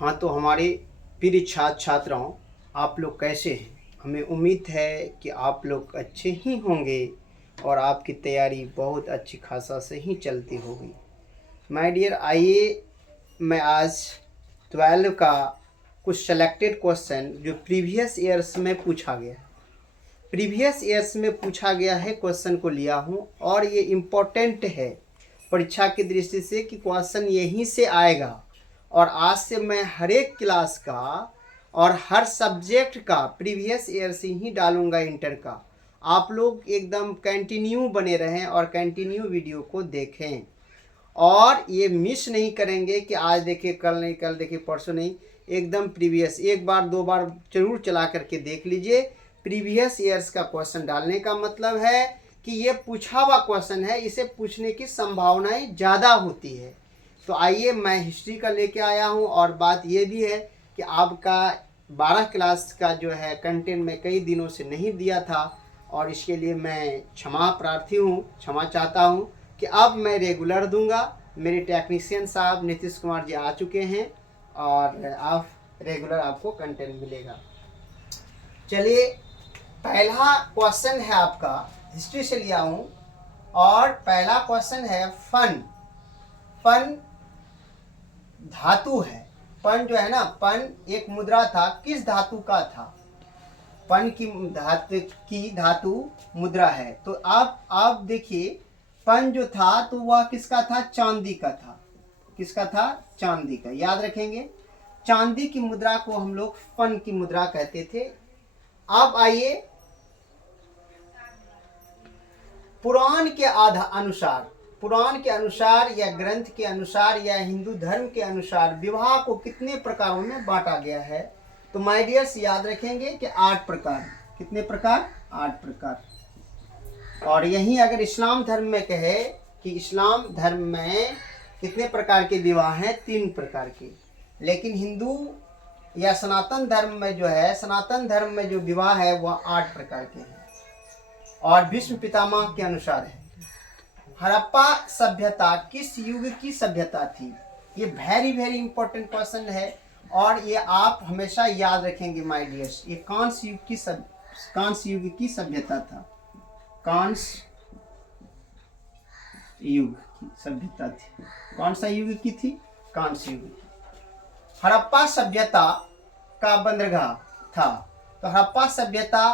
हाँ, तो हमारे प्रिय छात्र छात्राओं, आप लोग कैसे हैं? हमें उम्मीद है कि आप लोग अच्छे ही होंगे और आपकी तैयारी बहुत अच्छी खासा से ही चलती होगी। माय डियर, आइए मैं आज 12 का कुछ सेलेक्टेड क्वेश्चन जो प्रीवियस ईयर्स में पूछा गया है, प्रीवियस ईयर्स में पूछा गया है क्वेश्चन को लिया हूँ और ये इम्पोर्टेंट है परीक्षा की दृष्टि से कि क्वेश्चन यहीं से आएगा। और आज से मैं हर एक क्लास का और हर सब्जेक्ट का प्रीवियस ईयर से ही डालूंगा इंटर का। आप लोग एकदम कंटिन्यू बने रहें और कंटिन्यू वीडियो को देखें और ये मिस नहीं करेंगे कि आज देखिए कल नहीं, कल देखिए परसों नहीं, एकदम प्रीवियस एक बार दो बार जरूर चला करके देख लीजिए। प्रीवियस ईयर्स का क्वेश्चन डालने का मतलब है कि ये पूछा हुआ क्वेश्चन है, इसे पूछने की संभावनाएं ज़्यादा होती है। तो आइए मैं हिस्ट्री का लेके आया हूँ और बात ये भी है कि आपका 12 क्लास का जो है कंटेंट मैं कई दिनों से नहीं दिया था और इसके लिए मैं क्षमा प्रार्थी हूँ, क्षमा चाहता हूँ कि अब मैं रेगुलर दूंगा। मेरे टेक्नीशियन साहब नीतीश कुमार जी आ चुके हैं और आप रेगुलर आपको कंटेंट मिलेगा। चलिए, पहला क्वेश्चन है आपका, हिस्ट्री से लिया हूँ और पहला क्वेश्चन है फन। फन धातु है। पन जो है ना, पन एक मुद्रा था, किस धातु का था? पन की धातु मुद्रा है। तो आप देखिए, पन जो था तो वह किसका था? चांदी का था। किसका था? चांदी का। याद रखेंगे, चांदी की मुद्रा को हम लोग पन की मुद्रा कहते थे। अब आइए, पुराण के अनुसार या ग्रंथ के अनुसार या हिंदू धर्म के अनुसार विवाह को कितने प्रकारों में बांटा गया है? तो माय डियर्स याद रखेंगे कि 8 प्रकार। कितने प्रकार? 8 प्रकार। और यही अगर इस्लाम धर्म में कहे कि इस्लाम धर्म में कितने प्रकार के विवाह हैं? 3 प्रकार के। लेकिन हिंदू या सनातन धर्म में जो है, सनातन धर्म में जो विवाह है वह 8 प्रकार के हैं और भीष्म पितामह के अनुसार है। हड़प्पा सभ्यता किस युग की सभ्यता थी? ये वेरी वेरी इंपॉर्टेंट क्वेश्चन है और ये आप हमेशा याद रखेंगे माय डियर्स। ये कांस्य युग की सभ्यता था। कांस्य युग की सभ्यता थी। कौन सा युग की थी? कांस्य युग की। हड़प्पा सभ्यता का बंदरगाह था। तो हड़प्पा सभ्यता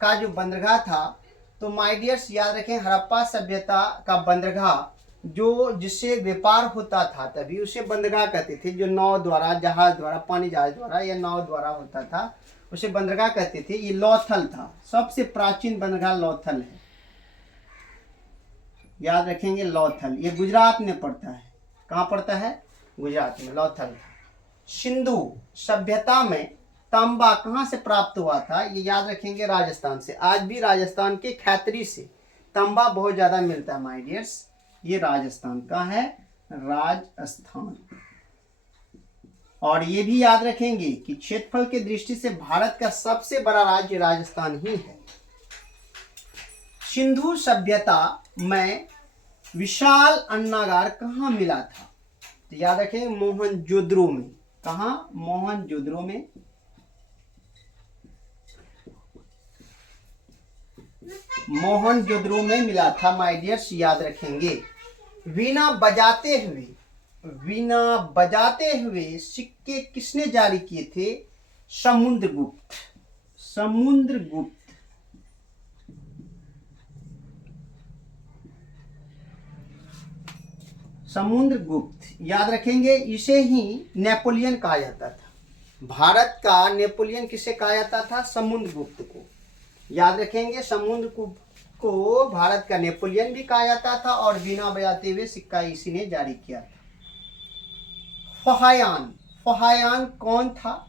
का जो बंदरगाह था, तो माय डियर्स याद रखें, हड़प्पा सभ्यता का बंदरगाह जो जिससे व्यापार होता था तभी उसे बंदरगाह कहते थे। जो नाव द्वारा, जहाज द्वारा, पानी जहाज द्वारा या नाव द्वारा होता था उसे बंदरगाह कहते थे। ये लौथल था, सबसे प्राचीन बंदरगाह लौथल है। याद रखेंगे, लौथल। ये गुजरात में पड़ता है। कहाँ पड़ता है? गुजरात में, लौथल। सिंधु सभ्यता में तांबा कहाँ से प्राप्त हुआ था? ये याद रखेंगे, राजस्थान से। आज भी राजस्थान के खैतरी से तांबा बहुत ज्यादा मिलता है माय डियर्स। ये राजस्थान का है, राजस्थान। और ये भी याद रखेंगे कि क्षेत्रफल की दृष्टि से भारत का सबसे बड़ा राज्य राजस्थान ही है। सिंधु सभ्यता में विशाल अन्नागार कहाँ मिला था? तो याद रखेंगे, मोहनजोदड़ो में। कहाँ? मोहनजोदड़ो में। मोहनजोदड़ो में मिला था माय डियर्स, याद रखेंगे। वीणा बजाते हुए सिक्के किसने जारी किए थे? समुद्रगुप्त। समुद्रगुप्त याद रखेंगे। इसे ही नेपोलियन कहा जाता था। भारत का नेपोलियन किसे कहा जाता था? समुद्रगुप्त को। याद रखेंगे, समुद्रगुप्त को भारत का नेपोलियन भी कहा जाता था और वीणा बजाते हुए सिक्का इसी ने जारी किया था। फहायान कौन था?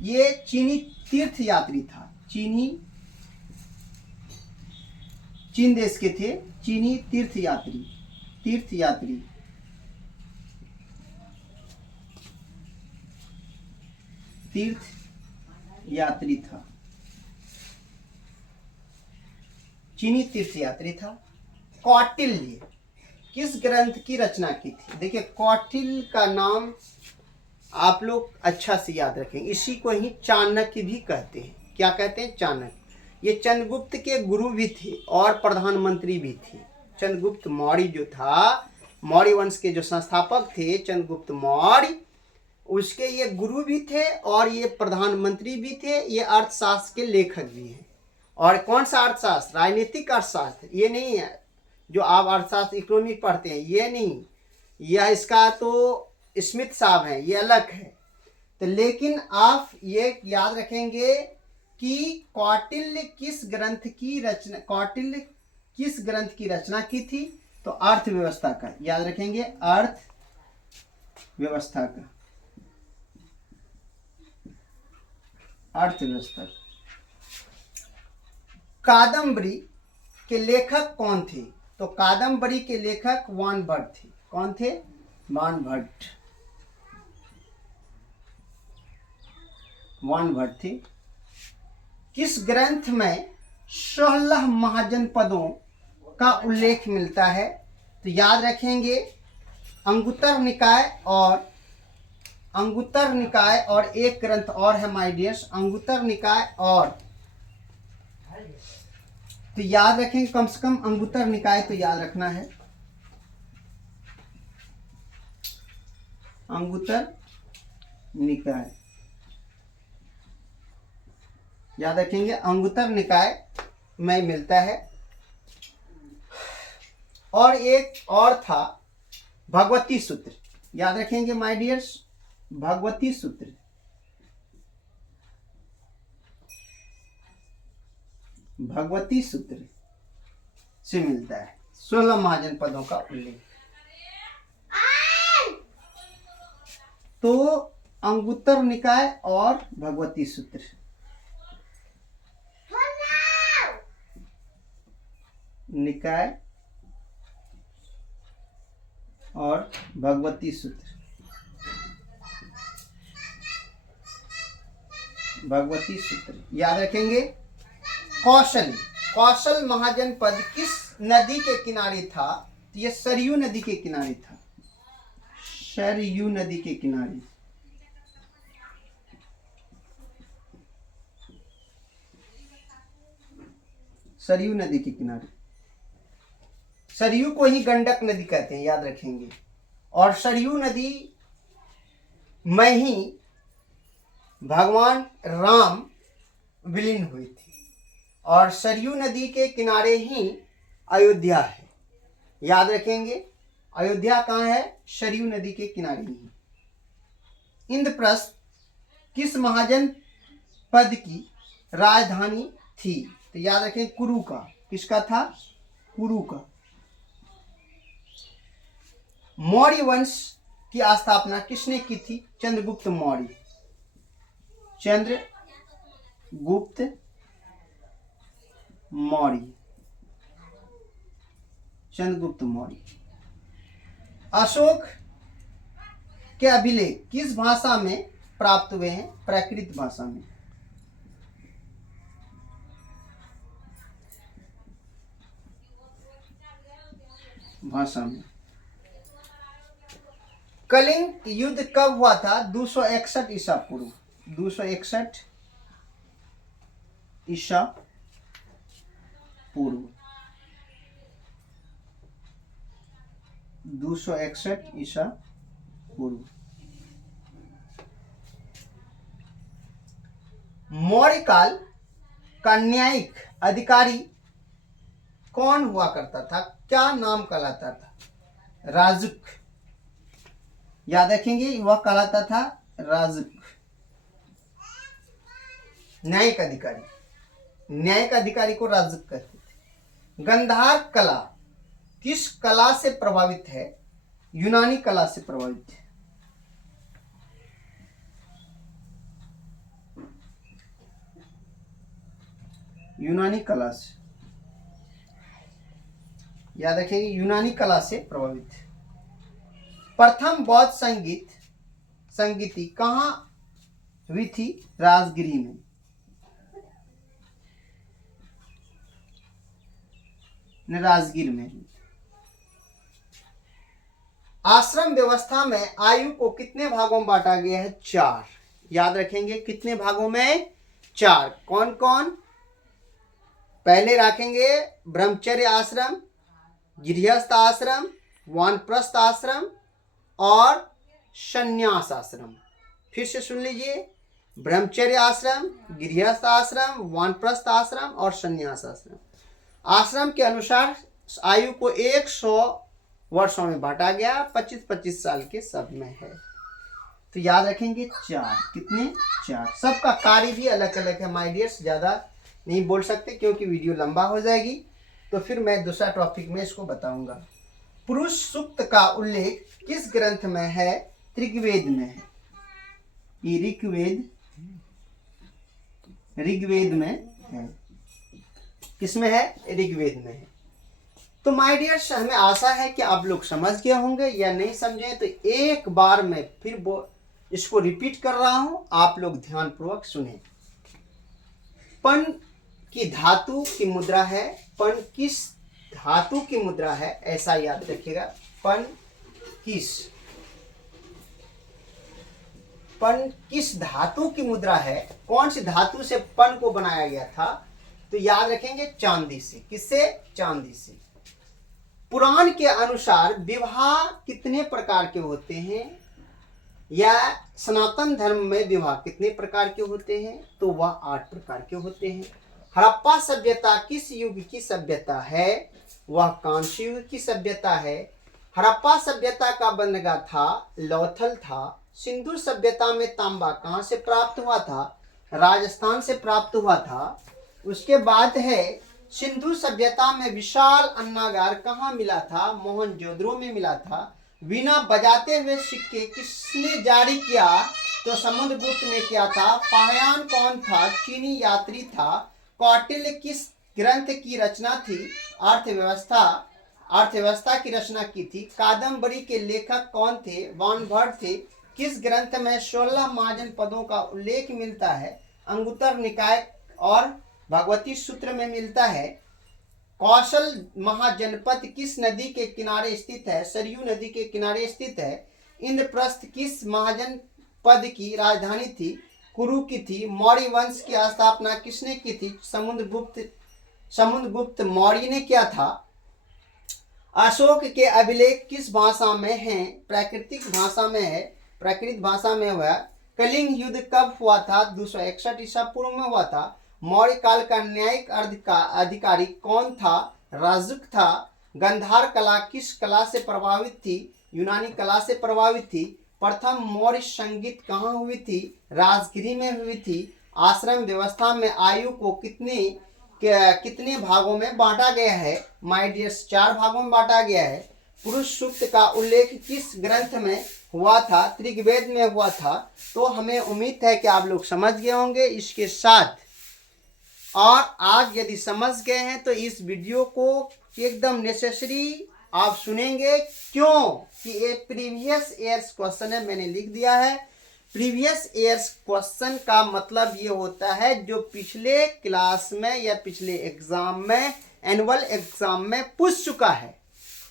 ये चीनी तीर्थ यात्री था। चीन देश के थे। चीनी तीर्थ यात्री था। चीनी तीर्थयात्री था। कौटिल्य किस ग्रंथ की रचना की थी? देखिए, कौटिल्य का नाम आप लोग अच्छा से याद रखेंगे। इसी को ही चाणक्य भी कहते हैं। क्या कहते हैं? चाणक्य। ये चंद्रगुप्त के गुरु भी थे और प्रधानमंत्री भी थे। चंद्रगुप्त मौर्य जो था, मौर्य वंश के जो संस्थापक थे चंद्रगुप्त मौर्य, उसके ये गुरु भी थे और ये प्रधानमंत्री भी थे। ये अर्थशास्त्र के लेखक भी हैं। और कौन सा अर्थशास्त्र? राजनीतिक अर्थशास्त्र। ये नहीं है जो आप अर्थशास्त्र इकोनॉमिक पढ़ते हैं, ये नहीं। यह इसका तो स्मिथ साहब हैं, ये अलग है। तो लेकिन आप ये याद रखेंगे कि कौटिल्य किस ग्रंथ की रचना, कौटिल्य किस ग्रंथ की रचना की थी? तो अर्थव्यवस्था का। याद रखेंगे, अर्थव्यवस्था का, अर्थव्यवस्था। कादम्बरी के लेखक कौन थे? तो कादम्बरी के लेखक वानभट्ट थे। कौन थे? वानभट्ट। वानभट्ट थे। किस ग्रंथ में 16 महाजनपदों का उल्लेख मिलता है? तो याद रखेंगे, अंगुत्तर निकाय और एक ग्रंथ और है माय डियर्स, अंगुत्तर निकाय और, तो याद रखेंगे कम से कम अंगुत्तर निकाय तो याद रखना है। अंगुत्तर निकाय याद रखेंगे, अंगुत्तर निकाय में मिलता है। और एक और था भगवती सूत्र। याद रखेंगे माय डियर्स, भगवती सूत्र। भगवती सूत्र से मिलता है 16 महाजनपदों का उल्लेख। तो अंगुत्तर निकाय और भगवती सूत्र। निकाय और भगवती सूत्र। भगवती सूत्र याद रखेंगे। कौशल महाजनपद किस नदी के किनारे था? तो यह सरयू नदी के किनारे था। सरयू नदी के किनारे। सरयू नदी के किनारे। सरयू को ही गंडक नदी कहते हैं, याद रखेंगे। और सरयू नदी में ही भगवान राम विलीन हुए थे। और सरयू नदी के किनारे ही अयोध्या है। याद रखेंगे, अयोध्या कहाँ है? सरयू नदी के किनारे ही। इंद्रप्रस्थ किस महाजन पद की राजधानी थी? तो याद रखें, कुरु का। किसका था? कुरु का। मौर्य वंश की स्थापना किसने की थी? चंद्रगुप्त मौर्य। चंद्रगुप्त मौर्य। चंद्रगुप्त मौर्य। अशोक के अभिलेख किस भाषा में प्राप्त हुए हैं? प्राकृत भाषा में। कलिंग युद्ध कब हुआ था? 261 ईसा पूर्व। 261 ईसा पूर्व। 261 ईसा पूर्व। मौर्य काल का न्यायिक अधिकारी कौन हुआ करता था? क्या नाम कहलाता था? राजुक। याद रखेंगे, वह कहलाता था राजुक। न्यायिक अधिकारी। न्यायिक अधिकारी को राजुक कहते थे। गंधार कला किस कला से प्रभावित है? यूनानी कला से प्रभावित है। यूनानी कला से। याद रखिए, यूनानी कला से प्रभावित है। प्रथम बौद्ध संगीति कहाँ हुई थी? राजगिरी में। राजगीर में। आश्रम व्यवस्था में आयु को कितने भागों में बांटा गया है? 4। याद रखेंगे कितने भागों में? 4। कौन कौन? पहले रखेंगे ब्रह्मचर्य आश्रम, गृहस्थ आश्रम, वानप्रस्थ आश्रम और संन्यास आश्रम। फिर से सुन लीजिए, ब्रह्मचर्य आश्रम, गृहस्थ आश्रम, वानप्रस्थ आश्रम और संन्यास आश्रम। आश्रम के अनुसार आयु को 100 वर्षों में बांटा गया, 25-25 साल के सब में है। तो याद रखेंगे 4। कितने? 4। सबका कार्य भी अलग अलग है माय डियर्स, ज़्यादा नहीं बोल सकते क्योंकि वीडियो लंबा हो जाएगी। तो फिर मैं दूसरा टॉपिक में इसको बताऊंगा। पुरुष सूक्त का उल्लेख किस ग्रंथ में है? ऋग्वेद में है। ये ऋग्वेद में है। किसमें है? ऋग्वेद में है। तो माय डियर्स, हमें आशा है कि आप लोग समझ गए होंगे, या नहीं समझे तो एक बार मैं फिर इसको रिपीट कर रहा हूं, आप लोग ध्यानपूर्वक सुने। पन की धातु की मुद्रा है। पन किस धातु की मुद्रा है? ऐसा याद रखिएगा। पन किस धातु की मुद्रा है? कौन सी धातु से पन को बनाया गया था? तो याद रखेंगे चांदी से। किससे? चांदी से। पुराण के अनुसार विवाह कितने प्रकार के होते हैं, या सनातन धर्म में विवाह कितने प्रकार के होते हैं? तो वह 8 प्रकार के होते हैं। हड़प्पा सभ्यता किस युग की सभ्यता है? वह कांस्य युग की सभ्यता है। हड़प्पा सभ्यता का बंदरगाह था लोथल था। सिंधु सभ्यता में तांबा कहाँ से प्राप्त हुआ था? राजस्थान से प्राप्त हुआ था। उसके बाद है सिंधु सभ्यता में विशाल अन्नागार कहाँ मिला था? मोहनजोदड़ो में मिला था। वीणा बजाते हुए सिक्के किसने जारी किया? तो समुद्रगुप्त ने किया था। पाहयान कौन था? चीनी यात्री था। कौटिल्य किस ग्रंथ की रचना थी? अर्थव्यवस्था की रचना की थी। कादम्बरी के लेखक कौन थे? वानभट्ट थे। किस ग्रंथ में 16 महाजन पदों का उल्लेख मिलता है? अंगुत्तर निकाय और भगवती सूत्र में मिलता है। कौशल महाजनपद किस नदी के किनारे स्थित है? सरयू नदी के किनारे स्थित है। इंद्रप्रस्थ किस महाजन पद की राजधानी थी? कुरु की थी। मौर्य वंश की स्थापना किसने की थी? समुद्रगुप्त मौर्य ने किया था। अशोक के अभिलेख किस भाषा में है? प्राकृत भाषा में हुआ। कलिंग युद्ध कब हुआ था? 261 ईसा पूर्व में हुआ था। मौर्य काल का न्यायिक अधिकारी कौन था? राजुक था। गंधार कला किस कला से प्रभावित थी? यूनानी कला से प्रभावित थी। प्रथम मौर्य संगीत कहाँ हुई थी? राजगिरी में हुई थी। आश्रम व्यवस्था में आयु को कितने भागों में बांटा गया है? माय डियर्स, 4 भागों में बांटा गया है। पुरुष सूक्त का उल्लेख किस ग्रंथ में हुआ था? ऋग्वेद में हुआ था। तो हमें उम्मीद है कि आप लोग समझ गए होंगे इसके साथ। और आज यदि समझ गए हैं तो इस वीडियो को एकदम नेसेसरी आप सुनेंगे। क्यों कि ये प्रीवियस ईयर्स क्वेश्चन है, मैंने लिख दिया है। प्रीवियस ईयर्स क्वेश्चन का मतलब ये होता है जो पिछले क्लास में या पिछले एग्जाम में, एनुअल एग्जाम में पूछ चुका है,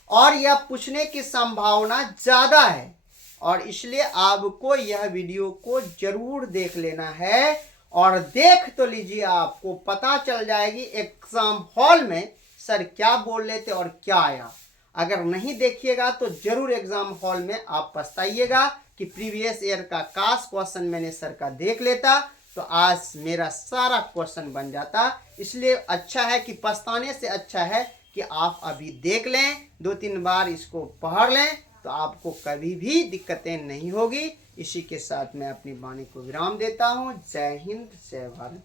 और यह पूछने की संभावना ज़्यादा है। और इसलिए आपको यह वीडियो को जरूर देख लेना है, और देख तो लीजिए, आपको पता चल जाएगी एग्जाम हॉल में सर क्या बोल रहे थे और क्या आया। अगर नहीं देखिएगा तो जरूर एग्जाम हॉल में आप पछताइएगा कि प्रीवियस ईयर का काश क्वेश्चन मैंने सर का देख लेता तो आज मेरा सारा क्वेश्चन बन जाता। इसलिए अच्छा है कि पछताने से अच्छा है कि आप अभी देख लें, 2-3 बार इसको पढ़ लें, तो आपको कभी भी दिक्कतें नहीं होगी। इसी के साथ मैं अपनी वाणी को विराम देता हूँ। जय हिंद, जय भारत।